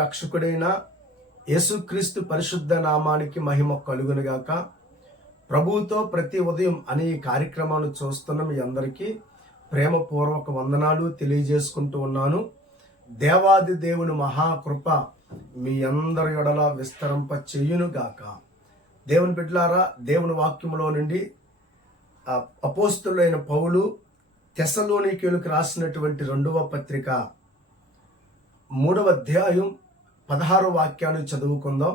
రక్షకుడైన యేసుక్రీస్తు పరిశుద్ధ నామానికి మహిమ కలుగునుగాక. ప్రభువుతో ప్రతి ఉదయం అనే ఈ కార్యక్రమాన్ని చూస్తున్న మీ అందరికీ ప్రేమపూర్వక వందనాలు తెలియజేసుకుంటూ ఉన్నాను. దేవాది దేవుని మహాకృప మీ అందరి ఎడల విస్తరింప చెయ్యునుగాక. దేవుని బిడ్డలారా, దేవుని వాక్యములో నుండి అపోస్తులైన పౌలు తెస్సలోనికీయులకు రాసినటువంటి 2వ పత్రిక 3వ అధ్యాయం 16వ వాక్యాన్ని చదువుకుందాం.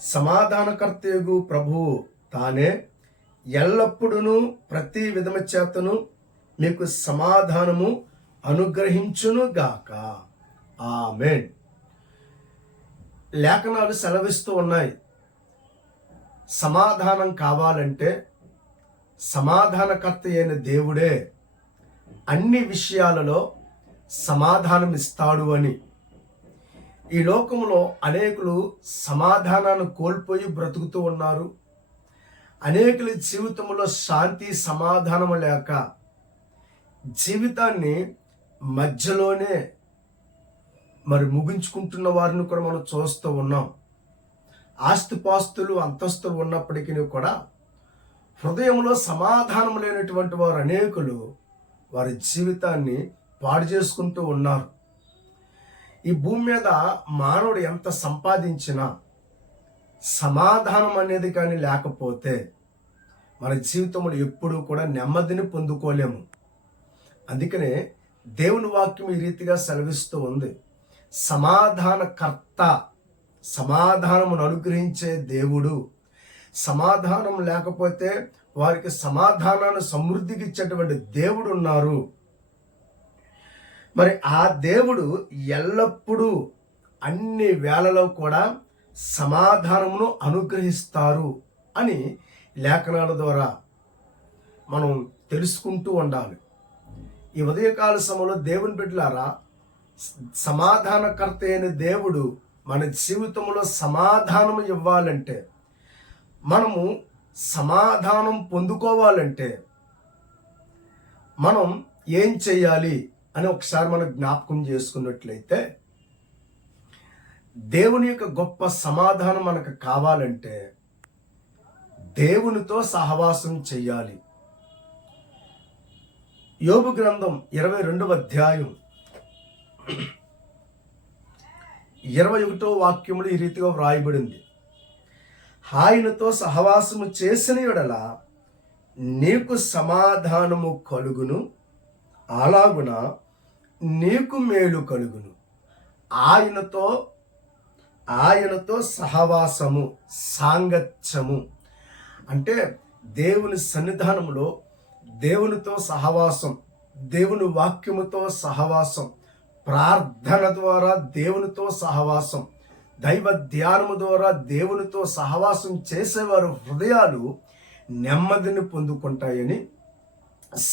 సమాధానకర్తయగు ప్రభువు తానే ఎల్లప్పుడూ ప్రతి విధము చేతను మీకు సమాధానము అనుగ్రహించునుగాక. ఆమేన్. లేఖనాలు సెలవిస్తూ ఉన్నాయి, సమాధానం కావాలంటే సమాధానకర్త అయిన దేవుడే అన్ని విషయాలలో సమాధానం ఇస్తాడు అని. ఈ లోకంలో అనేకులు సమాధానాన్ని కోల్పోయి బ్రతుకుతూ ఉన్నారు. అనేకుల జీవితంలో శాంతి సమాధానం లేక జీవితాన్ని మధ్యలోనే ముగించుకుంటున్న వారిని కూడా మనం చూస్తూ ఉన్నాం. ఆస్తిపాస్తులు అంతస్తులు ఉన్నప్పటికీ కూడా హృదయంలో సమాధానం లేనటువంటి వారు అనేకులు వారి జీవితాన్ని పాడు చేసుకుంటూ ఉన్నారు. ఈ భూమి మీద మానవుడు ఎంత సంపాదించినా సమాధానం అనేది కానీ లేకపోతే మన జీవితంలో ఎప్పుడూ కూడా నెమ్మదిని పొందుకోలేము. అందుకనే దేవుని వాక్యం ఈ రీతిగా సెలవిస్తూ ఉంది, సమాధానకర్త, సమాధానమును అనుగ్రహించే దేవుడు. సమాధానం లేకపోతే వారికి సమాధానాన్ని సమృద్ధికి ఇచ్చేటువంటి దేవుడు ఉన్నారు. మరి ఆ దేవుడు ఎల్లప్పుడూ అన్ని వేళలో కూడా సమాధానమును అనుగ్రహిస్తారు అని లేఖనాల ద్వారా మనం తెలుసుకుంటూ ఉండాలి. ఈ ఉదయకాల సమయంలో దేవుని బిడ్డలారా, సమాధానకర్త అయిన దేవుడు మన జీవితంలో సమాధానం ఇవ్వాలంటే, మనము సమాధానం పొందుకోవాలంటే మనం ఏం చేయాలి అని ఒకసారి మనం జ్ఞాపకం చేసుకున్నట్లయితే, దేవుని యొక్క గొప్ప సమాధానం మనకు కావాలంటే దేవునితో సహవాసం చెయ్యాలి. యోబు గ్రంథం 22వ అధ్యాయం 21వ వాక్యములు ఈ రీతిగా వ్రాయబడింది, ఆయనతో సహవాసము చేసిన యెడల నీకు సమాధానము కలుగును, అలాగున నీకు మేలు కలుగును. ఆయనతో సహవాసము, సాంగత్యము అంటే దేవుని సన్నిధానంలో దేవునితో సహవాసం, దేవుని వాక్యముతో సహవాసం, ప్రార్థన ద్వారా దేవునితో సహవాసం, దైవ ధ్యానము ద్వారా దేవునితో సహవాసం చేసేవారు హృదయాలు నెమ్మదిని పొందుకుంటాయని,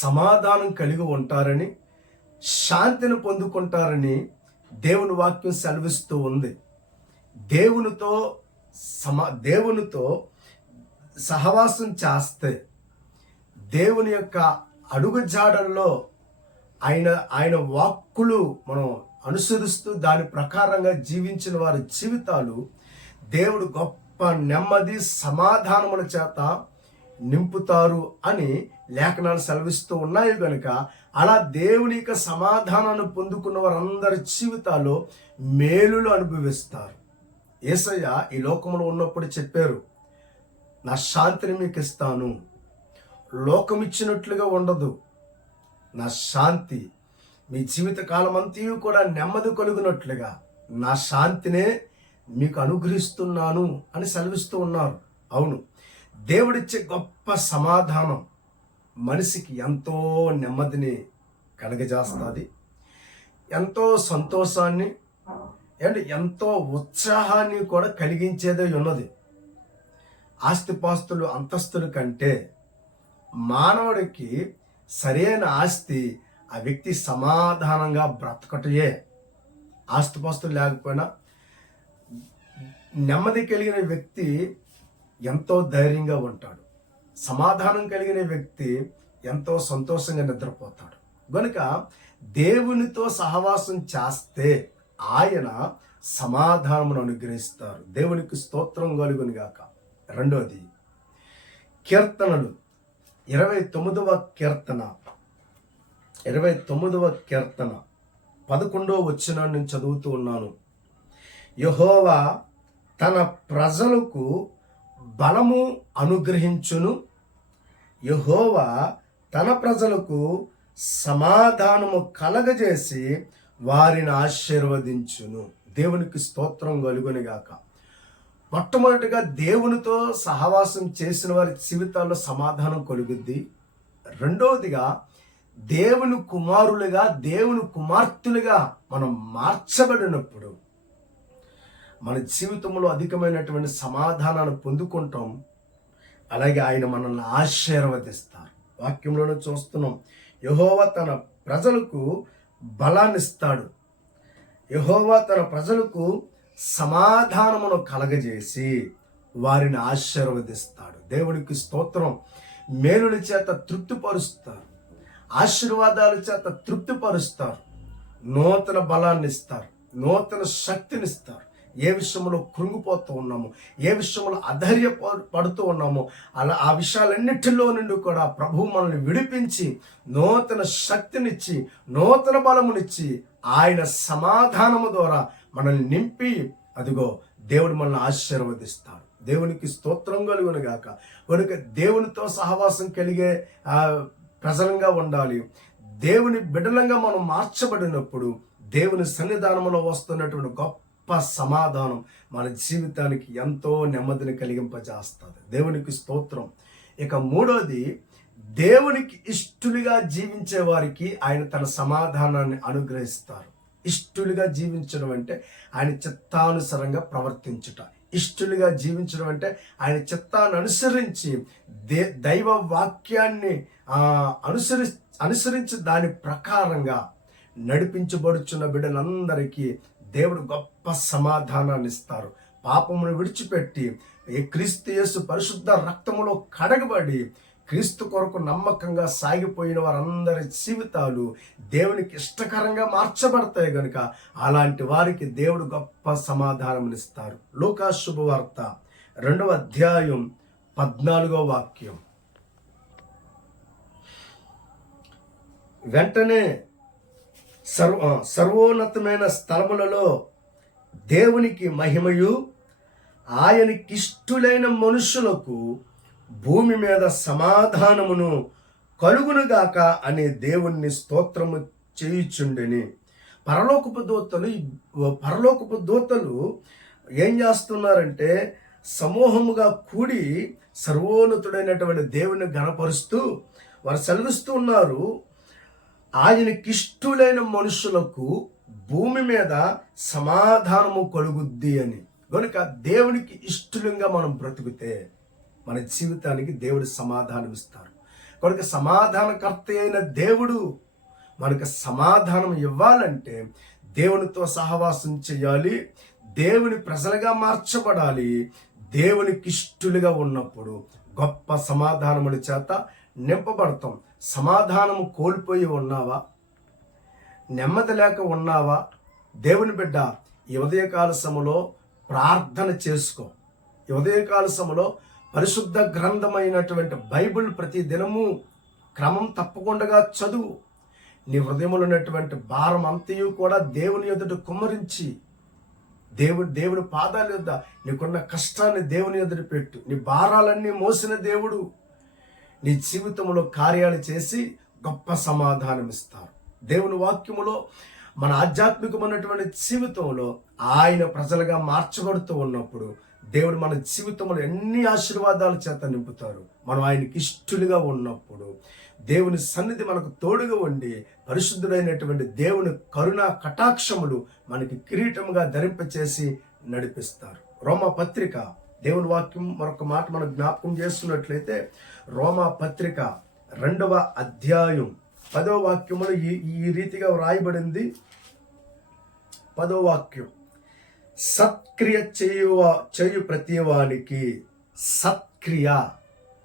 సమాధానం కలిగి ఉంటారని, శాంతిని పొందుకుంటారని దేవుని వాక్యం సెలవిస్తూ ఉంది. దేవునితో సహవాసం చేస్తే, దేవుని యొక్క అడుగుజాడల్లో ఆయన వాక్కులు మనం అనుసరిస్తూ దాని ప్రకారంగా జీవించిన వారి జీవితాలు దేవుడు గొప్ప నెమ్మది సమాధానముల చేత నింపుతారు అని లేఖనాలు సెలవిస్తూ ఉన్నాయి. కనుక అలా దేవుని యొక్క సమాధానాన్ని పొందుకున్న వారందరి జీవితాల్లో మేలులు అనుభవిస్తారు. యేసయ్య ఈ లోకంలో ఉన్నప్పుడు చెప్పారు, నా శాంతిని మీకు ఇస్తాను, లోకం ఇచ్చినట్లుగా ఉండదు, నా శాంతి మీ జీవిత కాలం అంతా కూడా నెమ్మది కలుగునట్లుగా నా శాంతినే మీకు అనుగ్రహిస్తున్నాను అని సెలవిస్తూ ఉన్నారు. అవును, దేవుడిచ్చే గొప్ప సమాధానం మనిషికి ఎంతో నెమ్మదిని కలగజేస్తుంది, ఎంతో సంతోషాన్ని అండ్ ఎంతో ఉత్సాహాన్ని కూడా కలిగించేదే ఉన్నది. ఆస్తిపాస్తులు అంతస్తుల కంటే మానవుడికి సరైన ఆస్తి ఆ వ్యక్తి సమాధానంగా బ్రతకటయే. ఆస్తిపాస్తులు లేకపోయినా నెమ్మది కలిగిన వ్యక్తి ఎంతో ధైర్యంగా ఉంటాడు. సమాధానం కలిగిన వ్యక్తి ఎంతో సంతోషంగా నిద్రపోతాడు. గనుక దేవునితో సహవాసం చేస్తే ఆయన సమాధానమును అనుగ్రహిస్తారు. దేవునికి స్తోత్రం కలుగును గాక. రెండోది కీర్తనలు 29వ కీర్తన 11వ వచనం నేను చదువుతూ ఉన్నాను. యెహోవా తన ప్రజలకు బలము అనుగ్రహించును, యెహోవా తన ప్రజలకు సమాధానము కలగజేసి వారిని ఆశీర్వదించును. దేవునికి స్తోత్రం కలుగును గాక. మొట్టమొదటిగా దేవునితో సహవాసం చేసిన వారి జీవితాల్లో సమాధానం కలుగుద్ది. రెండవదిగా దేవుని కుమారులుగా, దేవుని కుమార్తెలుగా మనం మార్చబడినప్పుడు మన జీవితంలో అధికమైనటువంటి సమాధానాన్ని పొందుకుంటాం. అలాగే ఆయన మనల్ని ఆశీర్వదిస్తారు. వాక్యంలోనే చూస్తున్నాం, యెహోవా తన ప్రజలకు బలాన్నిస్తాడు, యెహోవా తన ప్రజలకు సమాధానమును కలగజేసి వారిని ఆశీర్వదిస్తాడు. దేవునికి స్తోత్రం. మేలుల చేత తృప్తిపరుస్తారు, ఆశీర్వాదాల చేత తృప్తిపరుస్తారు, నూతన బలాన్ని ఇస్తారు, నూతన శక్తినిస్తారు. ఏ విషయంలో కృంగిపోతూ ఉన్నాము, ఏ విషయంలో అధైర్యపడుతూ ఉన్నామో ఆ విషయాలన్నిటిలో నుండి కూడా ప్రభువు మనల్ని విడిపించి నూతన శక్తినిచ్చి నూతన బలమునిచ్చి ఆయన సమాధానము ద్వారా మనల్ని నింపి అదిగో దేవుడు మనల్ని ఆశీర్వదిస్తాడు. దేవునికి స్తోత్రం కలుగును గాక. కనుక దేవునితో సహవాసం కలిగే ప్రజలంగా ఉండాలి. దేవుని బిడ్డలంగా మనం మార్చబడినప్పుడు దేవుని సన్నిధానంలో వస్తున్నటువంటి గొప్ప సమాధానం మన జీవితానికి ఎంతో నెమ్మదిని కలిగింపజేస్తుంది. దేవునికి స్తోత్రం. ఇక మూడోది, దేవునికి ఇష్టలుగా జీవించే వారికి ఆయన తన సమాధానాన్ని అనుగ్రహిస్తారు. ఇష్టలుగా జీవించడం అంటే ఆయన చిత్తానుసారంగా ప్రవర్తించుట. ఇష్టలుగా జీవించడం అంటే ఆయన చిత్తాన్ని అనుసరించి దైవ వాక్యాన్ని అనుసరించి దాని ప్రకారంగా నడిపించబడుచున్న బిడ్డలందరికీ దేవుడు గొప్ప సమాధానాన్ని ఇస్తారు. పాపమును విడిచిపెట్టి క్రీస్తు యేసు పరిశుద్ధ రక్తములో కడగబడి క్రీస్తు కొరకు నమ్మకంగా సాగిపోయిన వారందరి జీవితాలు దేవునికి ఇష్టకరంగా మార్చబడతాయి గనుక అలాంటి వారికి దేవుడు గొప్ప సమాధానం ఇస్తారు. లూకా శుభవార్త 2వ అధ్యాయం 14వ వాక్యం. వెంటనే సర్వోన్నతమైన స్థలములలో దేవునికి మహిమయు ఆయనకిష్టులైన మనుషులకు భూమి మీద సమాధానమును కలుగునుగాక అనే దేవుణ్ణి స్తోత్రము చేయుచుండెని. పరలోకపు దూతలు ఏం చేస్తున్నారంటే సమూహముగా కూడి సర్వోన్నతుడైనటువంటి దేవుని గణపరుస్తూ వారు సెలవిస్తూ ఉన్నారు, ఆయనకిష్టులైన మనుషులకు భూమి మీద సమాధానము కలుగుద్ది అని. కనుక దేవునికి ఇష్టలుగా మనం బ్రతికితే మన జీవితానికి దేవుడు సమాధానం ఇస్తారు. కనుక సమాధానకర్త అయిన దేవుడు మనకు సమాధానం ఇవ్వాలంటే దేవునితో సహవాసం చేయాలి, దేవుని ప్రజలుగా మార్చబడాలి. దేవునికి ఇష్టలుగా ఉన్నప్పుడు గొప్ప సమాధానముల చేత నింపబడతాం. సమాధానము కోల్పోయి ఉన్నావా? నెమ్మది లేక ఉన్నావా? దేవుని బిడ్డ, ఈ ఉదయకాల సమయంలో ప్రార్థన చేసుకో. ఈ ఉదయకాల సమయంలో పరిశుద్ధ గ్రంథమైనటువంటి బైబిల్ ప్రతి దినము క్రమం తప్పకుండా చదువు. నీ హృదయంలో ఉన్నటువంటి భారం అంతయు కూడా దేవుని ఎదుట కుమ్మరించి దేవుని పాదాల యొద్ద నీకున్న కష్టాన్ని దేవుని ఎదుట పెట్టు. నీ భారాలన్నీ మోసిన దేవుడు నీ జీవితంలో కార్యాలు చేసి గొప్ప సమాధానం ఇస్తారు. దేవుని వాక్యములో మన ఆధ్యాత్మికమైనటువంటి జీవితంలో ఆయన ప్రజలుగా మార్చబడుతూ ఉన్నప్పుడు దేవుడు మన జీవితంలో ఎన్ని ఆశీర్వాదాల చేత నింపుతారు. మనం ఆయనకి ఇష్టలుగా ఉన్నప్పుడు దేవుని సన్నిధి మనకు తోడుగా ఉండి పరిశుద్ధుడైనటువంటి దేవుని కరుణా కటాక్షములు మనకి కిరీటముగా ధరింపచేసి నడిపిస్తారు. రోమా పత్రిక, దేవుని వాక్యం మరొక మాట మనం జ్ఞాపకం చేస్తున్నట్లయితే రోమా పత్రిక 2వ అధ్యాయం 10వ వాక్యములో ఈ రీతిగా వ్రాయబడింది. 10వ వాక్యం, సత్క్రియ చేయు ప్రతివానికి, సత్క్రియ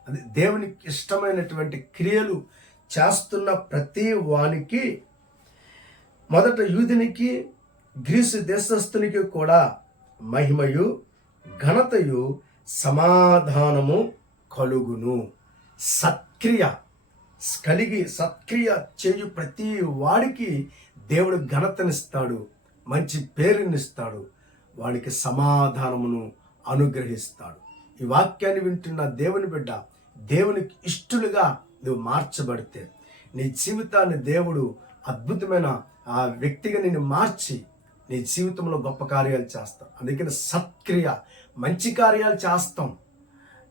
అది దేవునికి ఇష్టమైనటువంటి క్రియలు చేస్తున్న ప్రతి వానికి, మొదట యూదునికి గ్రీసు దేశస్థునికి కూడా మహిమయు ఘనతయు సమాధానము కలుగును. సత్క్రియ కలిగి సత్క్రియ చేయు ప్రతి వాడికి దేవుడు ఘనతనిస్తాడు, మంచి పేరునిస్తాడు, వాడికి సమాధానమును అనుగ్రహిస్తాడు. ఈ వాక్యాన్ని వింటున్న దేవుని బిడ్డ, దేవునికి ఇష్టలుగా నువ్వు మార్చబడితే నీ జీవితాన్ని దేవుడు అద్భుతమైన ఆ వ్యక్తిగా నిన్ను మార్చి నీ జీవితంలో గొప్ప కార్యాలు చేస్తాం. అందుకని సత్క్రియ, మంచి కార్యాలు చేస్తాం.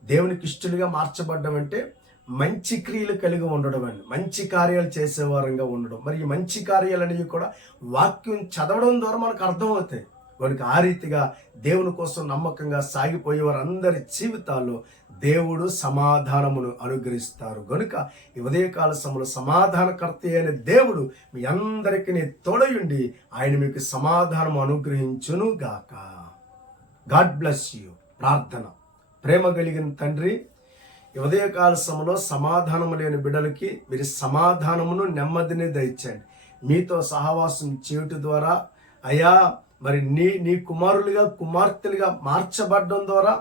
దేవునికి ఇష్టలుగా మార్చబడ్డం అంటే మంచి క్రియలు కలిగి ఉండడం అండి, మంచి కార్యాలు చేసేవారంగా ఉండడం. మరి ఈ మంచి కార్యాలు అనేవి కూడా వాక్యం చదవడం ద్వారా మనకు అర్థమవుతాయి. వారికి ఆ రీతిగా దేవుని కోసం నమ్మకంగా సాగిపోయే వారందరి జీవితాల్లో దేవుడు సమాధానమును అనుగ్రహిస్తారు. కనుక ఈ ఉదయకాల సమయంలో సమాధానకర్త అయిన దేవుడు మీ అందరికీ తోడయుండి ఆయన మీకు సమాధానము అనుగ్రహించును గాక. God bless you. ప్రార్థన. ప్రేమ కలిగిన తండ్రి, ఈ ఉదయకాల సమయంలో సమాధానము లేని బిడ్డలకి మీరు సమాధానమును నెమ్మదిని దయచేయండి. మీతో సహవాసం చేయటం ద్వారా అయ్యా మరి నీ కుమారులుగా కుమార్తెలుగా మార్చబడడం ద్వారా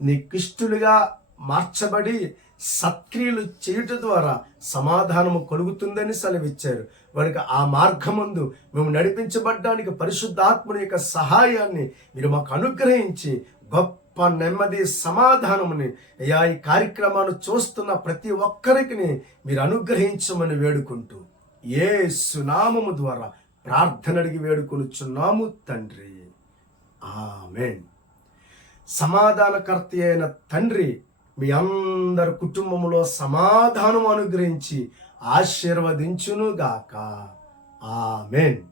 నీ కిష్టులుగా మార్చబడి సత్క్రియలు చేయటం ద్వారా సమాధానము కలుగుతుందని సెలవిచ్చారు. వారికి ఆ మార్గమందు మేము నడిపించబడ్డానికి పరిశుద్ధాత్ముని యొక్క సహాయాన్ని మీరు మాకు అనుగ్రహించి గొప్ప నెమ్మది సమాధానముని అయ్యా ఈ కార్యక్రమాన్ని చూస్తున్న ప్రతి ఒక్కరికి మీరు అనుగ్రహించమని వేడుకుంటూ యేసు నామము ద్వారా ప్రార్థన అడిగి వేడుకొనుచున్నాము తండ్రి. ఆమేన్. సమాధానకర్త అయిన తండ్రి మీ అందరి కుటుంబంలో సమాధానం అనుగ్రహించి ఆశీర్వదించును గాక. ఆమేన్.